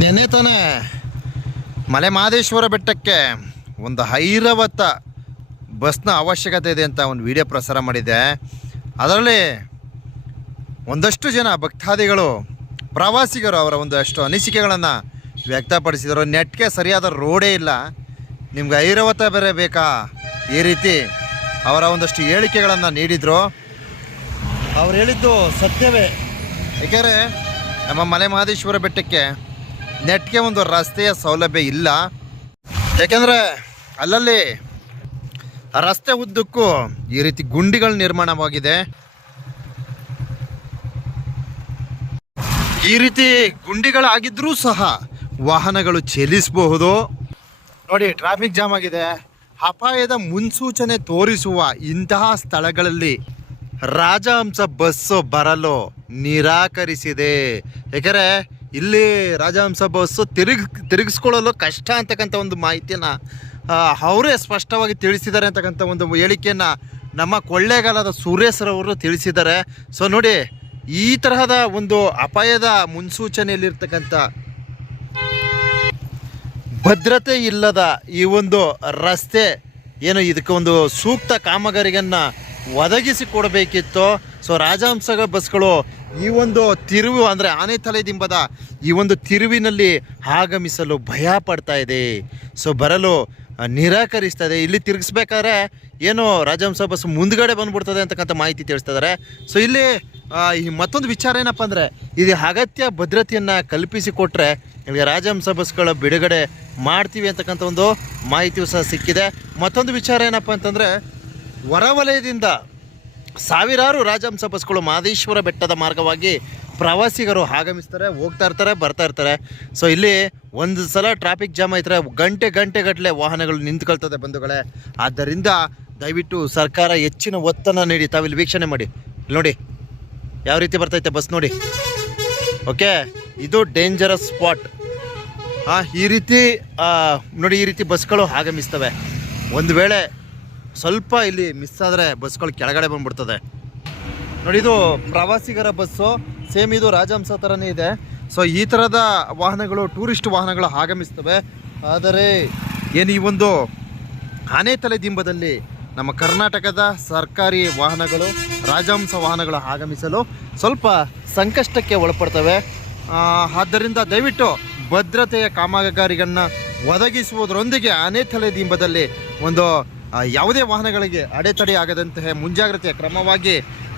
ನೆನ್ನೆ ತಾನೇ ಮಲೆ ಮಹದೇಶ್ವರ ಬೆಟ್ಟಕ್ಕೆ ಒಂದು ಐರವತ್ತ ಬಸ್ನ ಅವಶ್ಯಕತೆ ಇದೆ ಅಂತ ಒಂದು ವಿಡಿಯೋ ಪ್ರಸಾರ ಮಾಡಿದೆ. ಅದರಲ್ಲಿ ಒಂದಷ್ಟು ಜನ ಭಕ್ತಾದಿಗಳು, ಪ್ರವಾಸಿಗರು ಅವರ ಒಂದಷ್ಟು ಅನಿಸಿಕೆಗಳನ್ನು ವ್ಯಕ್ತಪಡಿಸಿದರು. ನೆಟ್ಗೆ ಸರಿಯಾದ ರೋಡೇ ಇಲ್ಲ. ನಿಮ್ಗೆ ಐರಾವತ ಬೇರೆ ಬೇಕಾ? ಈ ರೀತಿ ಅವರ ಒಂದಷ್ಟು ಹೇಳಿಕೆಗಳನ್ನು ನೀಡಿದರು. ಅವ್ರು ಹೇಳಿದ್ದು ಸತ್ಯವೇ. ಏಕೆಂದರೆ ನಮ್ಮ ಮಲೆ ಮಹದೇಶ್ವರ ಬೆಟ್ಟಕ್ಕೆ ನೆಟ್ಗೆ ಒಂದು ರಸ್ತೆಯ ಸೌಲಭ್ಯ ಇಲ್ಲ. ಯಾಕೆಂದರೆ ಅಲ್ಲಲ್ಲಿ ರಸ್ತೆ ಉದ್ದಕ್ಕೂ ಈ ರೀತಿ ಗುಂಡಿಗಳು ನಿರ್ಮಾಣವಾಗಿದೆ. ಈ ರೀತಿ ಗುಂಡಿಗಳಾಗಿದ್ರೂ ಸಹ ವಾಹನಗಳು ಚಲಿಸಬಹುದು. ನೋಡಿ, ಟ್ರಾಫಿಕ್ ಜಾಮ್ ಆಗಿದೆ. ಅಪಾಯದ ಮುನ್ಸೂಚನೆ ತೋರಿಸುವ ಇಂತಹ ಸ್ಥಳಗಳಲ್ಲಿ ರಾಜಹಂಸ ಬಸ್ಸು ಬರಲು ನಿರಾಕರಿಸಿದೆ. ಯಾಕಂದರೆ ಇಲ್ಲಿ ರಾಜಹಂಸ ಬಸ್ಸು ತಿರುಗ್, ತಿರುಗಿಸ್ಕೊಳ್ಳಲು ಕಷ್ಟ ಅಂತಕ್ಕಂಥ ಒಂದು ಮಾಹಿತಿಯನ್ನು ಅವರೇ ಸ್ಪಷ್ಟವಾಗಿ ತಿಳಿಸಿದ್ದಾರೆ ಅಂತಕ್ಕಂಥ ಒಂದು ಹೇಳಿಕೆಯನ್ನು ನಮ್ಮ ಕೊಳ್ಳೇಗಾಲದ ಸೂರ್ಯಸರವರು ತಿಳಿಸಿದ್ದಾರೆ. ಸೊ ನೋಡಿ, ಈ ತರಹದ ಒಂದು ಅಪಾಯದ ಮುನ್ಸೂಚನೆಯಲ್ಲಿರ್ತಕ್ಕಂಥ ಭದ್ರತೆ ಇಲ್ಲದ ಈ ಒಂದು ರಸ್ತೆ ಏನು ಇದಕ್ಕೆ ಒಂದು ಸೂಕ್ತ ಕಾಮಗಾರಿಯನ್ನು ಒದಗಿಸಿ ಕೊಡಬೇಕಿತ್ತು ಸೊ ರಾಜಹಂಸ ಬಸ್ಗಳು ಈ ಒಂದು ತಿರುವು ಅಂದರೆ ಆನೆ ತಲೆ ದಿಂಬದ ಈ ಒಂದು ತಿರುವಿನಲ್ಲಿ ಆಗಮಿಸಲು ಭಯ ಪಡ್ತಾ ಇದೆ. ಸೊ ಬರಲು ನಿರಾಕರಿಸ್ತಾ ಇದೆ ಇಲ್ಲಿ ತಿರುಗಿಸ್ಬೇಕಾದ್ರೆ ಏನು ರಾಜಹಂಸ ಬಸ್ ಮುಂದ್ಗಡೆ ಬಂದ್ಬಿಡ್ತದೆ ಅಂತಕ್ಕಂಥ ಮಾಹಿತಿ ತಿಳಿಸ್ತಾ ಇದ್ದಾರೆ ಸೊ ಇಲ್ಲಿ ಈ ಮತ್ತೊಂದು ವಿಚಾರ ಏನಪ್ಪ ಅಂದರೆ ಇದು ಅಗತ್ಯ ಭದ್ರತೆಯನ್ನು ಕಲ್ಪಿಸಿ ಕೊಟ್ಟರೆ ನಿಮಗೆ ರಾಜಹಂಸ ಬಸ್ಗಳ ಬಿಡುಗಡೆ ಮಾಡ್ತೀವಿ ಅಂತಕ್ಕಂಥ ಒಂದು ಮಾಹಿತಿಯು ಸಹ ಸಿಕ್ಕಿದೆ. ಮತ್ತೊಂದು ವಿಚಾರ ಏನಪ್ಪ ಅಂತಂದರೆ ಹೊರವಲಯದಿಂದ ಸಾವಿರಾರು ರಾಜಹಂಸ ಬಸ್ಗಳು ಮಾದೇಶ್ವರ ಬೆಟ್ಟದ ಮಾರ್ಗವಾಗಿ ಪ್ರವಾಸಿಗರು ಆಗಮಿಸ್ತಾರೆ, ಹೋಗ್ತಾ ಇರ್ತಾರೆ, ಬರ್ತಾ ಇರ್ತಾರೆ. ಸೊ ಇಲ್ಲಿ ಒಂದು ಸಲ ಟ್ರಾಫಿಕ್ ಜಾಮ್ ಆಯ್ತಾರೆ, ಗಂಟೆ ಗಂಟೆ ಗಟ್ಟಲೆ ವಾಹನಗಳು ನಿಂತ್ಕೊಳ್ತದೆ ಬಂಧುಗಳೇ. ಆದ್ದರಿಂದ ದಯವಿಟ್ಟು ಸರ್ಕಾರ ಹೆಚ್ಚಿನ ಒತ್ತನ್ನು ನೀಡಿ, ತಾವಿಲ್ಲಿ ವೀಕ್ಷಣೆ ಮಾಡಿ. ನೋಡಿ, ಯಾವ ರೀತಿ ಬರ್ತೈತೆ ಬಸ್ ನೋಡಿ. ಓಕೆ ಇದು ಡೇಂಜರಸ್ ಸ್ಪಾಟ್ ಹಾಂ ಈ ರೀತಿ ನೋಡಿ, ಈ ರೀತಿ ಬಸ್ಗಳು ಆಗಮಿಸ್ತವೆ. ಒಂದು ವೇಳೆ ಸ್ವಲ್ಪ ಇಲ್ಲಿ ಮಿಸ್ ಆದರೆ ಬಸ್ಗಳು ಕೆಳಗಡೆ ಬಂದ್ಬಿಡ್ತದೆ. ನೋಡಿ ಇದು ಪ್ರವಾಸಿಗರ ಬಸ್ಸು ಸೇಮ್ ಇದು ರಾಜಹಂಸ ಥರನೇ ಇದೆ. ಸೊ ಈ ಥರದ ವಾಹನಗಳು ಟೂರಿಸ್ಟ್ ವಾಹನಗಳು ಆಗಮಿಸ್ತವೆ ಆದರೆ, ಏನು ಈ ಒಂದು ಆನೆ ತಲೆ ದಿಂಬದಲ್ಲಿ ನಮ್ಮ ಕರ್ನಾಟಕದ ಸರ್ಕಾರಿ ವಾಹನಗಳು, ರಾಜಹಂಸ ವಾಹನಗಳು ಆಗಮಿಸಲು ಸ್ವಲ್ಪ ಸಂಕಷ್ಟಕ್ಕೆ ಒಳಪಡ್ತವೆ. ಆದ್ದರಿಂದ ದಯವಿಟ್ಟು ಭದ್ರತೆಯ ಕಾಮಗಾರಿಗಳನ್ನ ಒದಗಿಸುವುದರೊಂದಿಗೆ ಆನೆ ತಲೆ ದಿಂಬದಲ್ಲಿ ಒಂದು ಯಾವುದೇ ವಾಹನಗಳಿಗೆ ಅಡೆತಡೆ ಆಗದಂತಹ ಮುಂಜಾಗ್ರತೆಯ ಕ್ರಮವಾಗಿ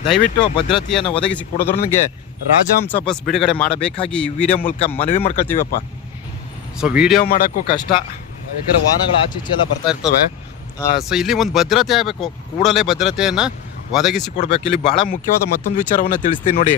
ದಯವಿಟ್ಟು ಭದ್ರತೆಯನ್ನು ಒದಗಿಸಿ ಕೊಡೋದ್ರೊಂದಿಗೆ ರಾಜಹಂಸ ಬಸ್ ಬಿಡುಗಡೆ ಮಾಡಬೇಕಾಗಿ ಈ ವಿಡಿಯೋ ಮೂಲಕ ಮನವಿ ಮಾಡ್ಕೊಳ್ತೀವಪ್ಪ. ಸೊ ವಿಡಿಯೋ ಮಾಡೋಕ್ಕೂ ಕಷ್ಟ. ಯಾಕಂದರೆ ವಾಹನಗಳು ಆಚೆ ಈಚೆ ಎಲ್ಲ ಬರ್ತಾ ಇರ್ತವೆ. ಸೊ ಇಲ್ಲಿ ಒಂದು ಭದ್ರತೆ ಆಗಬೇಕು. ಕೂಡಲೇ ಭದ್ರತೆಯನ್ನು ಒದಗಿಸಿ ಕೊಡಬೇಕು. ಇಲ್ಲಿ ಬಹಳ ಮುಖ್ಯವಾದ ಮತ್ತೊಂದು ವಿಚಾರವನ್ನು ತಿಳಿಸ್ತೀನಿ ನೋಡಿ.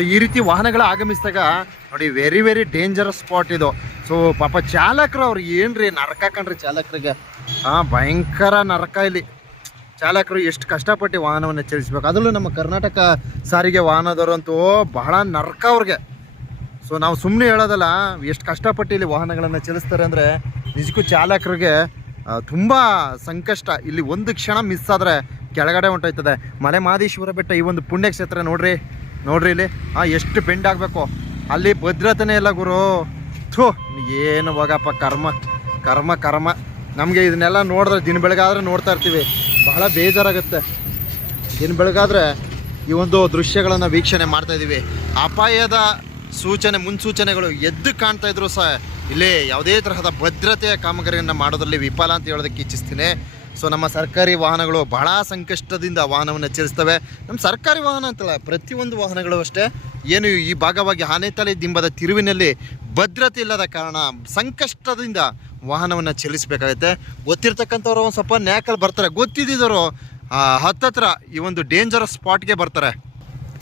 ಸೊ ಈ ರೀತಿ ವಾಹನಗಳು ಆಗಮಿಸಿದಾಗ ನೋಡಿ ವೆರಿ ವೆರಿ ಡೇಂಜರಸ್ ಸ್ಪಾಟ್ ಇದು. ಸೊ ಪಾಪ ಚಾಲಕರು ಅವ್ರು ಏನ್ರಿ ನರಕ ಕಣ್ರಿ ಚಾಲಕರಿಗೆ. ಹಾಂ, ಭಯಂಕರ ನರಕ ಇಲ್ಲಿ. ಚಾಲಕರು ಎಷ್ಟು ಕಷ್ಟಪಟ್ಟು ವಾಹನವನ್ನು ಚಲಿಸ್ಬೇಕು. ಅದರಲ್ಲೂ ನಮ್ಮ ಕರ್ನಾಟಕ ಸಾರಿಗೆ ವಾಹನದವರಂತೂ ಬಹಳ ನರಕ ಅವ್ರಿಗೆ. ಸೊ ನಾವು ಸುಮ್ಮನೆ ಹೇಳೋದಲ್ಲ, ಎಷ್ಟು ಕಷ್ಟಪಟ್ಟು ಇಲ್ಲಿ ವಾಹನಗಳನ್ನು ಚಲಿಸ್ತಾರೆ ಅಂದರೆ ನಿಜಕ್ಕೂ ಚಾಲಕರಿಗೆ ತುಂಬ ಸಂಕಷ್ಟ. ಇಲ್ಲಿ ಒಂದು ಕ್ಷಣ ಮಿಸ್ ಆದರೆ ಕೆಳಗಡೆ ಹೊಂಟೋಯ್ತದೆ ಮಲೆ ಮಹದೇಶ್ವರ ಬೆಟ್ಟ ಈ ಒಂದು ಪುಣ್ಯಕ್ಷೇತ್ರ ನೋಡ್ರಿ. ನೋಡ್ರಿ ಇಲ್ಲಿ. ಆ, ಎಷ್ಟು ಬೆಂಡ್ ಆಗಬೇಕು. ಅಲ್ಲಿ ಭದ್ರತೆನೇ ಇಲ್ಲ ಗುರು. ಥೂ, ಏನು ಹೋಗಪ್ಪ, ಕರ್ಮ. ಕರ್ಮ ಕರ್ಮ. ನಮಗೆ ಇದನ್ನೆಲ್ಲ ನೋಡಿದ್ರೆ ದಿನ ಬೆಳಗಾದ್ರೆ ನೋಡ್ತಾ ಇರ್ತೀವಿ. ಬಹಳ ಬೇಜಾರಾಗುತ್ತೆ. ದಿನ ಬೆಳಗಾದ್ರೆ ಈ ಒಂದು ದೃಶ್ಯಗಳನ್ನು ವೀಕ್ಷಣೆ ಮಾಡ್ತಾ ಇದ್ದೀವಿ ಅಪಾಯದ ಸೂಚನೆ, ಮುನ್ಸೂಚನೆಗಳು ಎದ್ದು ಕಾಣ್ತಾ ಇದ್ರು ಸಹ ಇಲ್ಲಿ ಯಾವುದೇ ತರಹದ ಭದ್ರತೆಯ ಕಾಮಗಾರಿಯನ್ನು ಮಾಡೋದ್ರಲ್ಲಿ ವಿಫಲ ಅಂತ ಹೇಳೋದಕ್ಕೆ ಇಚ್ಛಿಸ್ತೀನಿ. ಸೊ ನಮ್ಮ ಸರ್ಕಾರಿ ವಾಹನಗಳು ಬಹಳ ಸಂಕಷ್ಟದಿಂದ ವಾಹನವನ್ನು ಎಚ್ಚರಿಸ್ತವೆ. ನಮ್ಮ ಸರ್ಕಾರಿ ವಾಹನ ಅಂತಲ್ಲ, ಪ್ರತಿಯೊಂದು ವಾಹನಗಳು ಅಷ್ಟೇ. ಏನು ಈ ಭಾಗವಾಗಿ ಆನೆತಲೆ ದಿಂಬದ ತಿರುವಿನಲ್ಲಿ ಭದ್ರತೆ ಇಲ್ಲದ ಕಾರಣ ಸಂಕಷ್ಟದಿಂದ ವಾಹನವನ್ನು ಚಲಿಸಬೇಕಾಗುತ್ತೆ. ಗೊತ್ತಿರ್ತಕ್ಕಂಥವ್ರು ಒಂದು ಸ್ವಲ್ಪ ನ್ಯಾಕಲ್ಲಿ ಬರ್ತಾರೆ. ಗೊತ್ತಿದ್ದಿದ್ದವರು ಹತ್ತತ್ರ ಈ ಒಂದು ಡೇಂಜರಸ್ ಸ್ಪಾಟ್ಗೆ ಬರ್ತಾರೆ.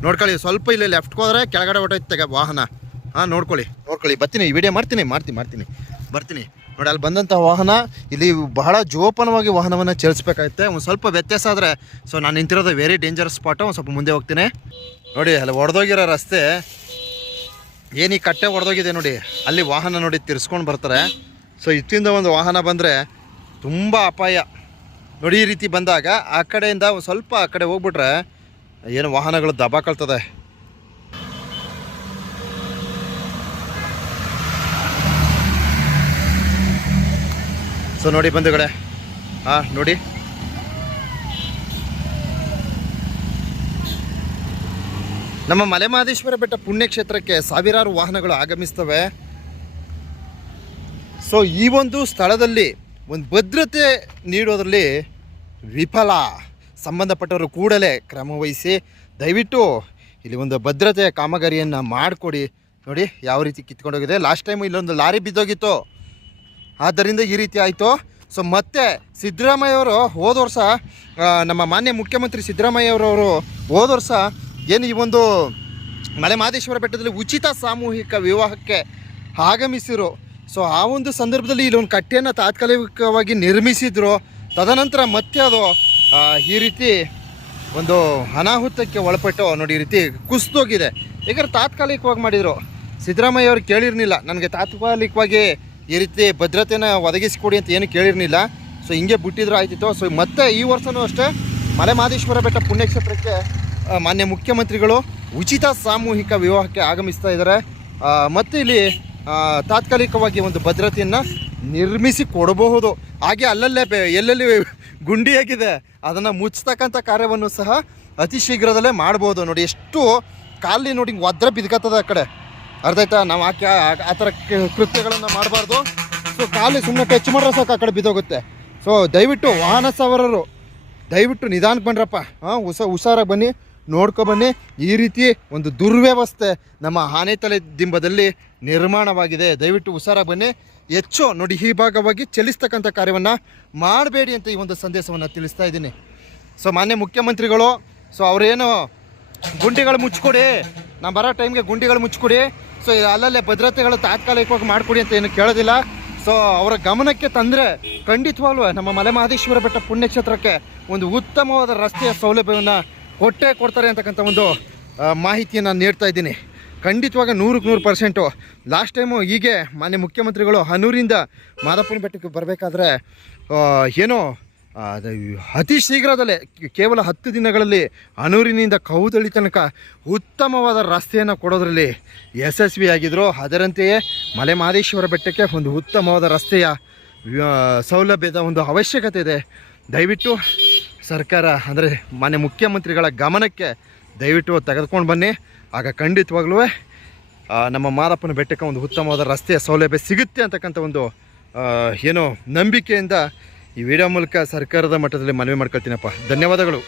ನೋಡ್ಕೊಳ್ಳಿ, ಸ್ವಲ್ಪ ಇಲ್ಲಿ ಲೆಫ್ಟ್ಗೆ ಹೋದ್ರೆ ಕೆಳಗಡೆ ಹೊಟ್ಟೆ ವಾಹನ. ಹಾಂ, ನೋಡ್ಕೊಳ್ಳಿ. ನೋಡ್ಕೊಳ್ಳಿ. ಬರ್ತೀನಿ ವಿಡಿಯೋ ಮಾಡ್ತೀನಿ ಮಾಡ್ತೀನಿ ಮಾಡ್ತೀನಿ. ಬರ್ತೀನಿ. ನೋಡಿ ಅಲ್ಲಿ ಬಂದಂಥ ವಾಹನ ಇಲ್ಲಿ ಬಹಳ ಜೋಪಾನವಾಗಿ ವಾಹನವನ್ನು ಚಲಿಸ್ಬೇಕಾಗುತ್ತೆ ಒಂದು ಸ್ವಲ್ಪ ವ್ಯತ್ಯಾಸ ಆದರೆ ಸೊ ನಾನು ನಿಂತಿರೋದು ವೆರಿ ಡೇಂಜರಸ್ ಸ್ಪಾಟು ಒಂದು ಸ್ವಲ್ಪ ಮುಂದೆ ಹೋಗ್ತೀನಿ. ನೋಡಿ, ಅಲ್ಲಿ ಒಡೆದೋಗಿರೋ ರಸ್ತೆ, ಏನು ಈ ಕಟ್ಟೆ ಹೊಡೆದೋಗಿದೆ ನೋಡಿ. ಅಲ್ಲಿ ವಾಹನ ನೋಡಿ ತಿರ್ಸ್ಕೊಂಡು ಬರ್ತಾರೆ. ಸೊ ಇತ್ತಿಂದ ಒಂದು ವಾಹನ ಬಂದರೆ ತುಂಬ ಅಪಾಯ. ನೋಡಿ, ಈ ರೀತಿ ಬಂದಾಗ ಆ ಕಡೆಯಿಂದ ಸ್ವಲ್ಪ ಆ ಕಡೆ ಹೋಗ್ಬಿಟ್ರೆ, ಏನು ವಾಹನಗಳು ದಬಾಕಳ್ತದೆ. ಸೊ ನೋಡಿ ಬಂಧುಗಳೇ. ಹಾಂ ನೋಡಿ. ನಮ್ಮ ಮಲೆಮಹದೇಶ್ವರ ಬೆಟ್ಟ ಪುಣ್ಯಕ್ಷೇತ್ರಕ್ಕೆ ಸಾವಿರಾರು ವಾಹನಗಳು ಆಗಮಿಸ್ತವೆ. ಸೊ ಈ ಒಂದು ಸ್ಥಳದಲ್ಲಿ ಒಂದು ಭದ್ರತೆ ನೀಡೋದರಲ್ಲಿ ವಿಫಲ. ಸಂಬಂಧಪಟ್ಟವರು ಕೂಡಲೇ ಕ್ರಮ ವಹಿಸಿ, ದಯವಿಟ್ಟು ಇಲ್ಲಿ ಒಂದು ಭದ್ರತೆಯ ಕಾಮಗಾರಿಯನ್ನು ಮಾಡಿಕೊಡಿ. ನೋಡಿ, ಯಾವ ರೀತಿ ಕಿತ್ಕೊಂಡೋಗಿದೆ. ಲಾಸ್ಟ್ ಟೈಮ್ ಇಲ್ಲೊಂದು ಲಾರಿ ಬಿದ್ದೋಗಿತ್ತು. ಆದ್ದರಿಂದ ಈ ರೀತಿ ಆಯಿತು. ಸೊ ಮತ್ತೆ ಸಿದ್ದರಾಮಯ್ಯವರು ಹೋದ ವರ್ಷ ನಮ್ಮ ಮಾನ್ಯ ಮುಖ್ಯಮಂತ್ರಿ ಸಿದ್ದರಾಮಯ್ಯವರವರು ಹೋದ ವರ್ಷ ಏನು ಈ ಒಂದು ಮಲೆ ಮಹದೇಶ್ವರ ಬೆಟ್ಟದಲ್ಲಿ ಉಚಿತ ಸಾಮೂಹಿಕ ವಿವಾಹಕ್ಕೆ ಆಗಮಿಸಿರು. ಸೊ ಆ ಒಂದು ಸಂದರ್ಭದಲ್ಲಿ ಇಲ್ಲೊಂದು ಕಟ್ಟೆಯನ್ನು ತಾತ್ಕಾಲಿಕವಾಗಿ ನಿರ್ಮಿಸಿದ್ರು. ತದನಂತರ ಮತ್ತೆ ಅದು ಈ ರೀತಿ ಒಂದು ಅನಾಹುತಕ್ಕೆ ಒಳಪಟ್ಟು ನೋಡಿ ಈ ರೀತಿ ಕುಸಿದೋಗಿದೆ. ಯಾಕಂದ್ರೆ ತಾತ್ಕಾಲಿಕವಾಗಿ ಮಾಡಿದರು. ಸಿದ್ದರಾಮಯ್ಯ ಅವರು ಕೇಳಿರ್ಲಿಲ್ಲ. ನನಗೆ ತಾತ್ಕಾಲಿಕವಾಗಿ ಈ ರೀತಿ ಭದ್ರತೆನ ಒದಗಿಸಿಕೊಡಿ ಅಂತ ಏನು ಕೇಳಿರಲಿಲ್ಲ. ಸೊ, ಹಿಂಗೆ ಬಿಟ್ಟಿದ್ರು ಆಯ್ತಿತ್ತು. ಸೊ, ಮತ್ತೆ ಈ ವರ್ಷವೂ ಅಷ್ಟೇ ಮಲೆ ಮಹದೇಶ್ವರ ಬೆಟ್ಟ ಪುಣ್ಯಕ್ಷೇತ್ರಕ್ಕೆ ಮಾನ್ಯ ಮುಖ್ಯಮಂತ್ರಿಗಳು ಉಚಿತ ಸಾಮೂಹಿಕ ವಿವಾಹಕ್ಕೆ ಆಗಮಿಸ್ತಾ ಇದ್ದಾರೆ. ಮತ್ತು ಇಲ್ಲಿ ತಾತ್ಕಾಲಿಕವಾಗಿ ಒಂದು ಭದ್ರತೆಯನ್ನು ನಿರ್ಮಿಸಿ ಕೊಡಬಹುದು. ಹಾಗೆ ಅಲ್ಲಲ್ಲೇ ಎಲ್ಲೆಲ್ಲಿ ಗುಂಡಿಯಾಗಿದೆ ಅದನ್ನು ಮುಚ್ಚತಕ್ಕಂಥ ಕಾರ್ಯವನ್ನು ಸಹ ಅತಿ ಶೀಘ್ರದಲ್ಲೇ ಮಾಡ್ಬೋದು. ನೋಡಿ, ಎಷ್ಟು ಕಾಲಿ ನೋಡಿ ಒದ್ರ ಬಿದ್ಕತ್ತದ ಆ ಕಡೆ. ಅರ್ಥ ಆಯ್ತಾ? ನಾವು ಆಕೆ ಆ- ಥರ ಕೃತ್ಯಗಳನ್ನು ಮಾಡಬಾರ್ದು. ಸೊ ಖಾಲಿ ಸುಮ್ಮನೆ ಟಚ್ ಮಾಡ್ರೆ ಸಾಕು ಆ ಕಡೆ ಬಿದ್ದೋಗುತ್ತೆ. ಸೊ ದಯವಿಟ್ಟು ವಾಹನ ಸವಾರರು, ದಯವಿಟ್ಟು ನಿಧಾನಕ್ಕೆ ಬನ್ನಿರಪ್ಪ ಹಾಂ ಹುಷ ಹುಷಾರಾಗಿ ಬನ್ನಿ, ನೋಡ್ಕೊ ಬನ್ನಿ. ಈ ರೀತಿ ಒಂದು ದುರ್ವ್ಯವಸ್ಥೆ ನಮ್ಮ ಆನೆ ತಲೆ ದಿಂಬದಲ್ಲಿ ನಿರ್ಮಾಣವಾಗಿದೆ. ದಯವಿಟ್ಟು ಹುಷಾರಾಗಿ ಬನ್ನಿ. ಹೆಚ್ಚು ನೋಡಿ, ಈ ಭಾಗವಾಗಿ ಚಲಿಸ್ತಕ್ಕಂಥ ಕಾರ್ಯವನ್ನು ಮಾಡಬೇಡಿ ಅಂತ ಈ ಒಂದು ಸಂದೇಶವನ್ನು ತಿಳಿಸ್ತಾ ಇದ್ದೀನಿ. ಸೊ ಮಾನ್ಯ ಮುಖ್ಯಮಂತ್ರಿಗಳು ಸೊ ಅವರೇನು, ಗುಂಡಿಗಳು ಮುಚ್ಚಿಕೊಡಿ ನಾನು ಬರೋ ಟೈಮ್ಗೆ ಗುಂಡಿಗಳು ಮುಚ್ಕೊಡಿ. ಸೊ ಅಲ್ಲಲ್ಲೇ ಭದ್ರತೆಗಳು ತಾತ್ಕಾಲಿಕವಾಗಿ ಮಾಡಿಕೊಡಿ ಅಂತ ಏನು ಕೇಳೋದಿಲ್ಲ. ಸೊ ಅವರ ಗಮನಕ್ಕೆ ತಂದರೆ ಖಂಡಿತವಾಗ್ಲೂ ನಮ್ಮ ಮಲೆ ಮಹದೇಶ್ವರ ಬೆಟ್ಟ ಪುಣ್ಯಕ್ಷೇತ್ರಕ್ಕೆ ಒಂದು ಉತ್ತಮವಾದ ರಸ್ತೆಯ ಸೌಲಭ್ಯವನ್ನು ಕೊಟ್ಟೇ ಕೊಡ್ತಾರೆ ಅಂತಕ್ಕಂಥ ಒಂದು ಮಾಹಿತಿಯನ್ನು ನೀಡ್ತಾ ಇದ್ದೀನಿ. ಖಂಡಿತವಾಗ ನೂರಕ್ಕೆ ನೂರು ಪರ್ಸೆಂಟು. ಲಾಸ್ಟ್ ಟೈಮು ಹೀಗೆ ಮಾನ್ಯ ಮುಖ್ಯಮಂತ್ರಿಗಳು ಹನೂರಿಂದ ಮಾದಪ್ಪನ ಬೆಟ್ಟಕ್ಕೆ ಬರಬೇಕಾದ್ರೆ ಏನೋ ಅತಿ ಶೀಘ್ರದಲ್ಲೇ ಕೇವಲ ಹತ್ತು ದಿನಗಳಲ್ಲಿ ಅನೂರಿನಿಂದ ಕೌದಳಿ ತನಕ ಉತ್ತಮವಾದ ರಸ್ತೆಯನ್ನು ಕೊಡೋದರಲ್ಲಿ ಯಶಸ್ವಿಯಾಗಿದ್ದರು ಅದರಂತೆಯೇ ಮಲೆ ಮಹದೇಶ್ವರ ಬೆಟ್ಟಕ್ಕೆ ಒಂದು ಉತ್ತಮವಾದ ರಸ್ತೆಯ ಸೌಲಭ್ಯದ ಒಂದು ಅವಶ್ಯಕತೆ ಇದೆ. ದಯವಿಟ್ಟು ಸರ್ಕಾರ, ಅಂದರೆ ಮಾನ್ಯ ಮುಖ್ಯಮಂತ್ರಿಗಳ ಗಮನಕ್ಕೆ ದಯವಿಟ್ಟು ತೆಗೆದುಕೊಂಡು ಬನ್ನಿ. ಆಗ ಖಂಡಿತವಾಗ್ಲೂ ನಮ್ಮ ಮಾದಪ್ಪನ ಬೆಟ್ಟಕ್ಕೆ ಒಂದು ಉತ್ತಮವಾದ ರಸ್ತೆಯ ಸೌಲಭ್ಯ ಸಿಗುತ್ತೆ ಅಂತಕ್ಕಂಥ ಒಂದು ಏನೋ ನಂಬಿಕೆಯಿಂದ ಈ ವಿಡಿಯೋ ಮೂಲಕ ಸರ್ಕಾರದ ಮಟ್ಟದಲ್ಲಿ ಮನವಿ ಮಾಡ್ಕೊಳ್ತೀನಪ್ಪ. ಧನ್ಯವಾದಗಳು.